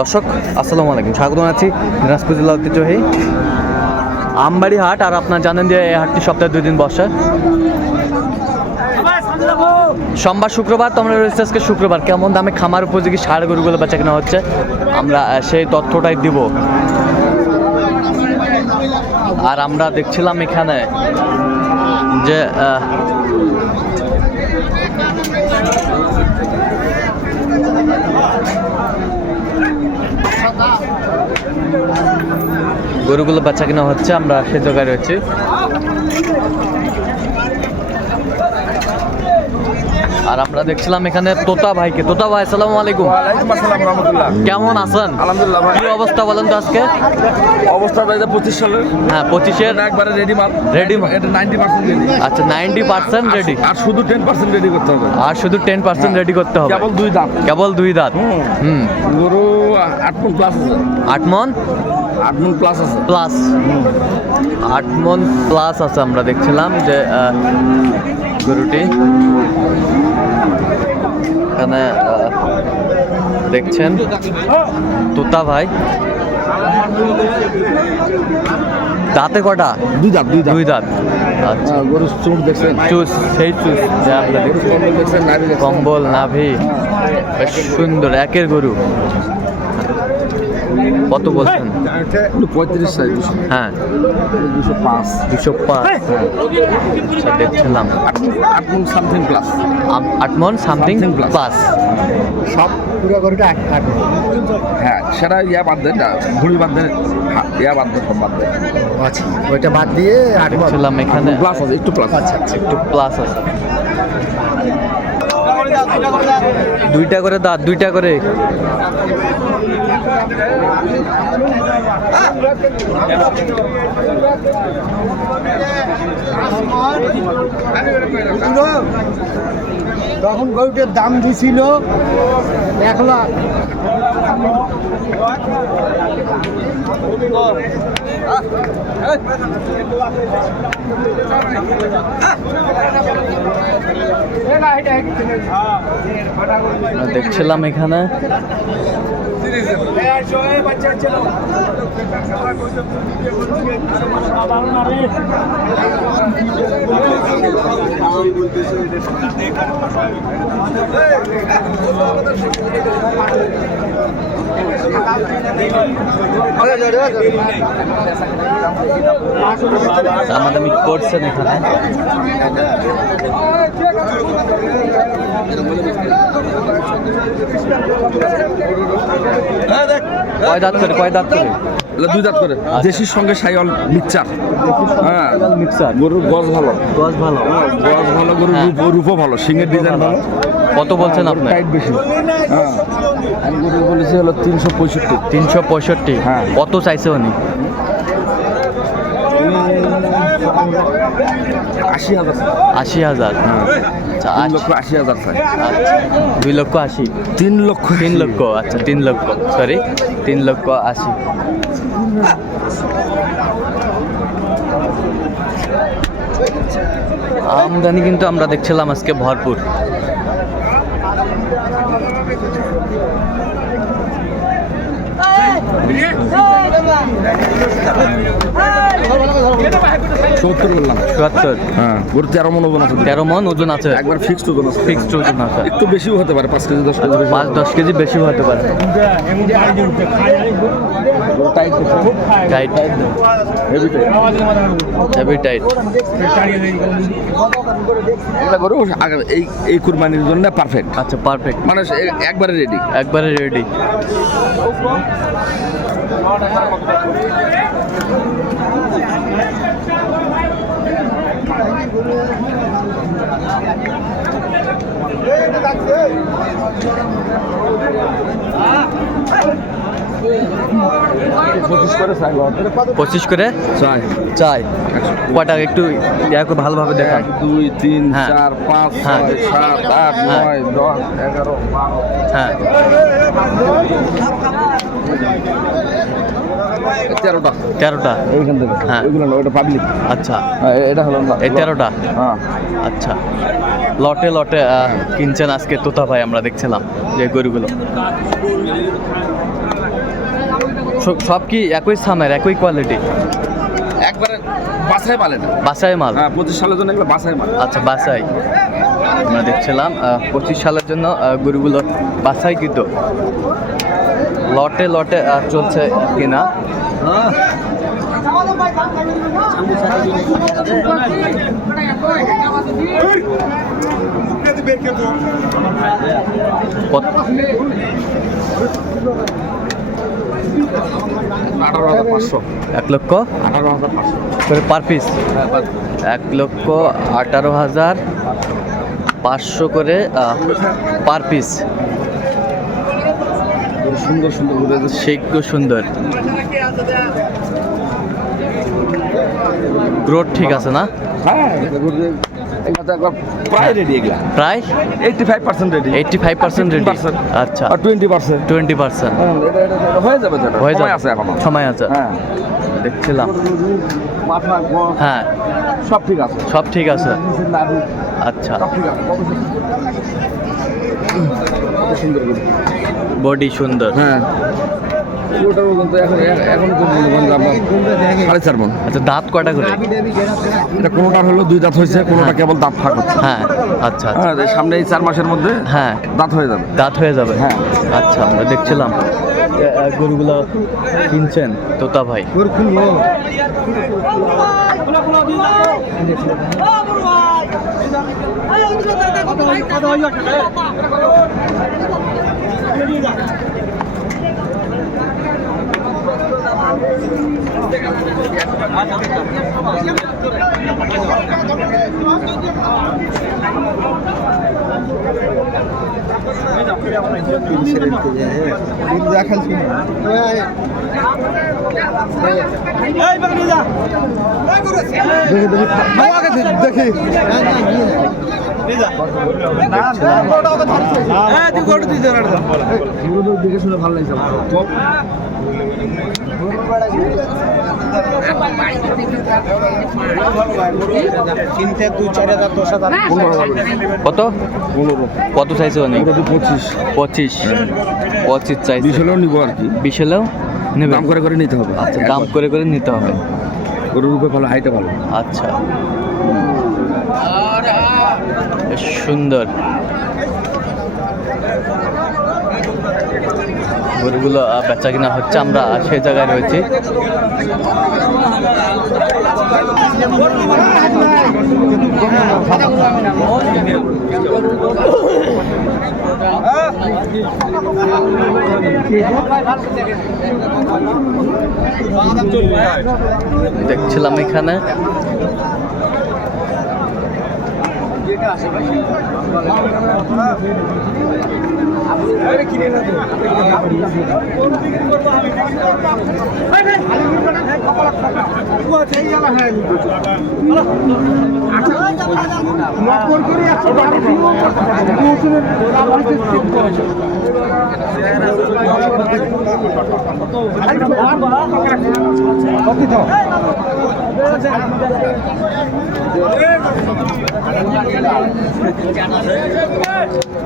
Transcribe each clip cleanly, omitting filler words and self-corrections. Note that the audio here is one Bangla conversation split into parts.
দর্শক আসসালামু আলাইকুম, স্বাগত জানাচ্ছি দিনাজপুর জেলা ঐতিহ্যবাহী আমবাড়ি হাট। আর আপনারা জানেন যে এই হাটটি সপ্তাহে 2 দিন বসে, সোমবার শুক্রবার। তোমরা রয়েছে আজকে শুক্রবার। কেমন দামে খামার উপযোগী ষাঁড় গরুগুলো বেচা কেনা হচ্ছে আমরা সেই তথ্যটাই দিব। আর আমরা দেখছিলাম এখানে যে গরুগুলো বেচা কিনা হচ্ছে, আমরা সে জায়গায় রয়েছি। আর আমরা দেখছিলাম এখানে তোতা ভাইকে। তোতা ভাই আসসালামু আলাইকুম। ওয়ালাইকুম আসসালাম রাহমাতুল্লাহ। কেমন আছেন? আলহামদুলিল্লাহ ভাই। কি অবস্থা বলেন তো আজকে? অবস্থাটা এটা 25 সালের। হ্যাঁ 25-এর একবারে রেডি মাল। রেডি মাল। এটা 90% রেডি। আচ্ছা 90% রেডি। আর শুধু 10% রেডি করতে হবে। আর শুধু 10% রেডি করতে হবে। কেবল 2 দাঁত। কেবল 2 দাঁত। গরু 8 মণ প্লাস আছে। 8 মণ 8 মণ প্লাস আছে। প্লাস 8 মণ প্লাস আছে। আমরা দেখছিলাম যে গরুটি এখানে দেখছেন তোতা ভাই। দাঁতে কটা? 2 দাঁত। 2 দাঁত। আচ্ছা গরু চুট দেখছেন? চুস, সেই চুস যা আমরা দেখছি। কম্বল দেখছেন, নাভি দেখছেন? কম্বল নাভি বেশ সুন্দর একের গরু। কত বলছেন? 35 সাইজ। হ্যাঁ 205। 205। আচ্ছা দেখছিলাম 8 মণ সামথিং প্লাস। 8 মণ সামথিং Something plus. প্লাস। সব পুরো গরুটা 8 মণ। হ্যাঁ সেটা ইয়া বাদ দেন না, ঘুড়ি বাদ দেন, ইয়া বাদ দেন, সব বাদ দেন। আচ্ছা ওইটা বাদ দিয়ে 8 মণ দেখছিলাম এখানে প্লাস আছে, একটু প্লাস। আচ্ছা একটু প্লাস আছে। 2টা করে দাঁত, 2টা করে। তখন গরুটার দাম দিছিল 1 লাখ। দেখছিলাম এখানে দামাদামি করছেন এখানে। কয় দাঁত করে? 2 দাঁত করে। দেশির সঙ্গে সাইওয়াল মিক্সচার। হ্যাঁ মিক্সার। গরুর গজ ভালো। গজ ভালো। গজ ভালো, গরুর রূপও ভালো, সিংহের ডিজাইন ভালো। কত বলছেন আপনি? টাইট বেশি। হ্যাঁ আমি গরু বলেছি হলো 365। 365। হ্যাঁ। কত চাইছে উনি? 80,000। 80,000। আচ্ছা 3,80,000 চাই। আচ্ছা 2,80,000। 3 লক্ষ। 3 লক্ষ। আচ্ছা 3 লক্ষ, সরি 3,80,000। আমদানি কিন্তু আমরা দেখছিলাম আজকে ভরপুর। সত্তর বললাম। 77। হ্যাঁ গরু 13 মণ ওজন আছে। 13 মণ ওজন আছে। একবার ফিক্সড ওজন আছে। ফিক্সড ওজন আছে। একটু বেশিও হতে পারে, 5 কেজি 10 কেজি বেশি। 5-10 কেজি বেশিও হতে পারে। Tight tight, heavy tight. Heavy tight. এটা গরু এই কুরবানির জন্য পারফেক্ট। আচ্ছা পারফেক্ট, মানে একবারে রেডি। একবারে রেডি। পঁচিশ করে চাই। 25 করে চাই। চাই। কয়টা একটু ভালোভাবে দেখান। 1 2 3 হ্যাঁ। 4 5 হ্যাঁ। 6 7 8 হ্যাঁ। 9 10 11 12। হ্যাঁ 13টা। 13টা এইখান থেকে। হ্যাঁ। ওইগুলো না, ওটা পাবলিক। আচ্ছা এটা হলো না, এই 13টা। হ্যাঁ আচ্ছা লটে লটে কিনছেন আজকে তোতা ভাই। আমরা দেখছিলাম যে গরুগুলো সব কি একই সামের একই কোয়ালিটি? একবারে বাসায় মালে না। বাসাই মাল? হ্যাঁ, 25 সালের জন্য এগুলো বাসায় মাল। আচ্ছা, বাসাই। আমরা দেখছিলাম 25 সালের জন্য গরুগুলো বাসাই কিন্তু লটে লটে চলছে কিনা। কত- 18,500। 1 লক্ষ 18,500 করে পার পিস? 1,18,500 করে পার পিস। সুন্দর সুন্দর গরু আছে। সেগুলো সুন্দর, গ্রোথ ঠিক আছে না? হ্যাঁ, এগুলো তো একবার প্রায় রেডি এগুলা। প্রায় 85% রেডি। 85% রেডি। 15% আচ্ছা, আর 20%। 20%। এটা হয়ে যাবে, যেটা হয়ে সময় যাবে, আছে এখনো। সময় আছে। হ্যাঁ, দেখছিলাম। মাথা গোছ হ্যাঁ, সব ঠিক আছে। সব ঠিক আছে। নিচের নাভি আচ্ছা, সব ঠিক আছে। কত সুন্দর গরু। বডি সুন্দর। হ্যাঁ, পুরোটার ওজন তো এখন তো মনে করেন যে আপনার 4.5 মণ। আচ্ছা, দাঁত কয়টা করে? এটা কোনোটার হলো 2 দাঁত হয়েছে, কোনোটা কেবল দাঁত ফাঁক হচ্ছে। হ্যাঁ, আচ্ছা আচ্ছা। হ্যাঁ, এই সামনে এই 4 মাসের মধ্যে হ্যাঁ, দাঁত হয়ে যাবে। দাঁত হয়ে যাবে। হ্যাঁ। আচ্ছা, আমরা দেখছিলাম গরুগুলো কিনছেন তোতা ভাই। দেখে শুনে ভালো লাগছে। কত কত চাইছে অনেক? 25 চাইছে। 20 হলেও নিবো আর কি। 20 হলেও নেবে? দাম করে করে নিতে হবে। আচ্ছা, দাম করে করে নিতে হবে। গরুর রূপে ভালো, হাইটে ভালো। আচ্ছা, বেশ সুন্দর গরুগুলো বেচা কিনা হচ্ছে। আমরা সেই জায়গায় রয়েছি। দেখছিলাম এখানে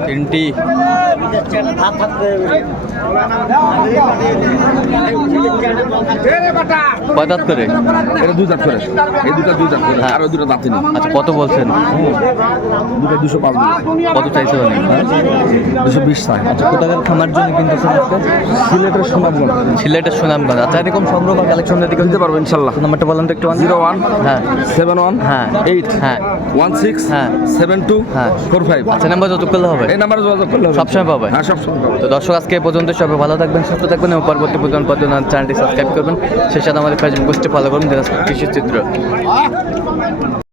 তিনটি কয় দাঁত করে? এটা 2 দাঁত করে। এই দুটা 2 দাঁত করে। আর ওই দুটো দাঁত নেই। আচ্ছা, কত বলছেন? দুটো 205 বলে। কত চাইছে অনেক? 220 চাই। আচ্ছা, কোথাকার খামার জন্য কিন্তু সিলেটের সুনামগঞ্জ। সিলেটের সুনামগঞ্জ। আচ্ছা, এরকম সংগ্রহ বা কালেকশনের দিকে দিতে পারবো ইনশাল্লাহ। নাম্বারটা বলেন তো একটু। 01 হ্যাঁ 71 হ্যাঁ 8 হ্যাঁ 16 হ্যাঁ 72 হ্যাঁ 45। আচ্ছা, নাম্বার যত করলে হবে? এই নাম্বারে যোগাযোগ করলে হবে। সবসময় পাবে? হ্যাঁ, সবসময় পাবে। তো দর্শক, আজকে এই পর্যন্ত। সবাই ভালো থাকবেন, সুস্থ থাকবেন এবং পরবর্তী পর্যন্ত চ্যানেলটি সাবস্ক্রাইব করবেন। সেই সাথে আমাদের ফেসবুক পেজটি ফলো করুন, দিনাজপুর কৃষি চিত্র।